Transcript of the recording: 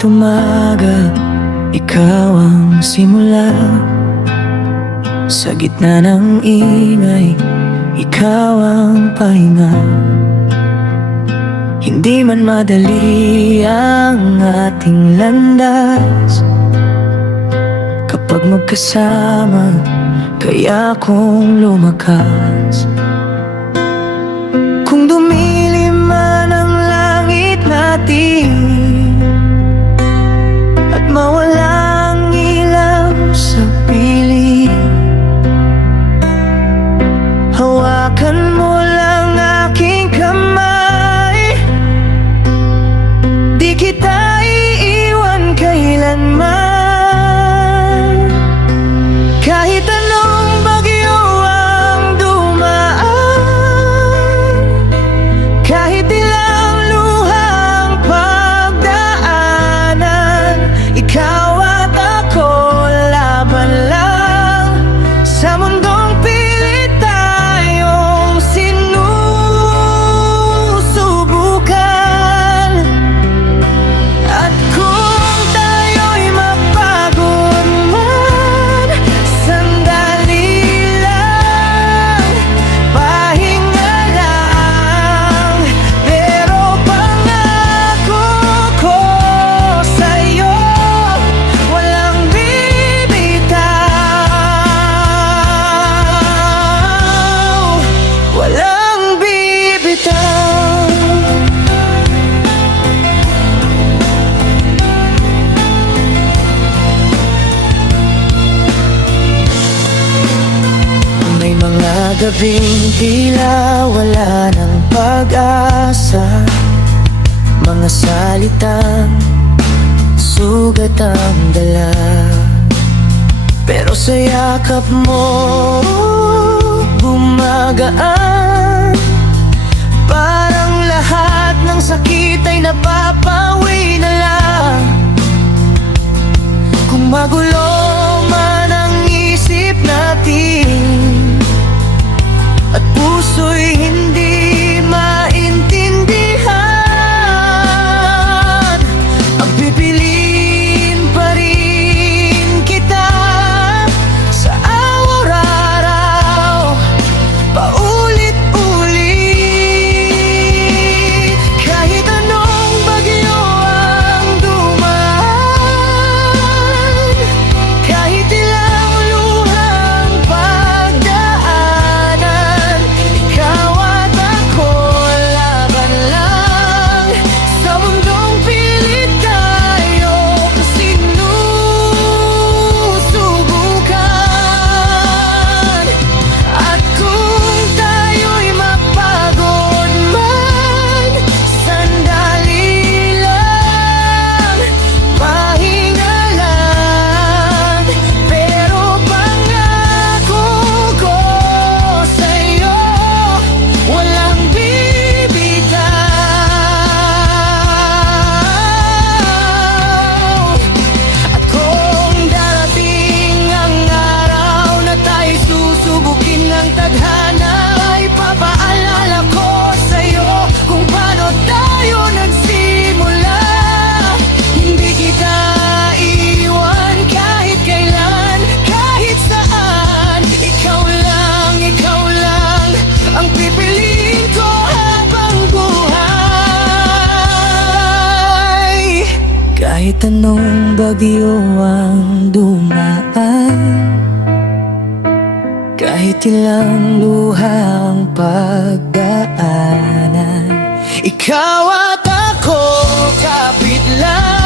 bawat umaga, ikaw ang simula. Sa gitna ng ingay, ikaw ang pahinga. Hindi man madali ang ating landas, kapag magkasama, kaya kong lumakas. Kung dumilim man ang langit natin at mawala ang ilaw sa piling, hawakan mo lang aking kamay. Di kita iiwan kailanman, kahit anong bagyo ang dumaan, kahit ilang luhang pagdaanan. Ikaw at ako, laban lang sa mundong pilit tayong sinusubukan. At kung tayo'y mapagod man, sandali lang, pahinga lang. Pero pangako ko sa'yo, walang bibitaw, walang bibitaw. May mga gabing tila wala ng pag-asa, mga salitang sugat ang dala. Pero sa yakap mo, gumagaan, parang lahat ng sakit ay napapawi na lang. Kung magulo man ang isip natin at puso'y hindi maintindihan, ang pipiliin pa rin kita sa araw-araw, paulit-ulit. Kahit anong bagyo ang dumaan, kahit ilang luhang pagdaanan, ikaw at ako, laban lang sa mundong pilit tayong sinusubukan. At kung tayo'y mapagod man, sandali lang, pahinga lang. Pero pangako ko sa'yo, walang bibitaw. At kung darating ang araw na tayo'y susubukin ng tadhana, ay papaalala ko sa'yo kung paano tayo nagsimula. Hindi kita iiwan kahit kailan, kahit saan. Ikaw lang ang pipiliin ko habang buhay. Kahit anong bagyo ang dumaan, kahit ilang luhang pagdaanan, ikaw at ako, kapit lang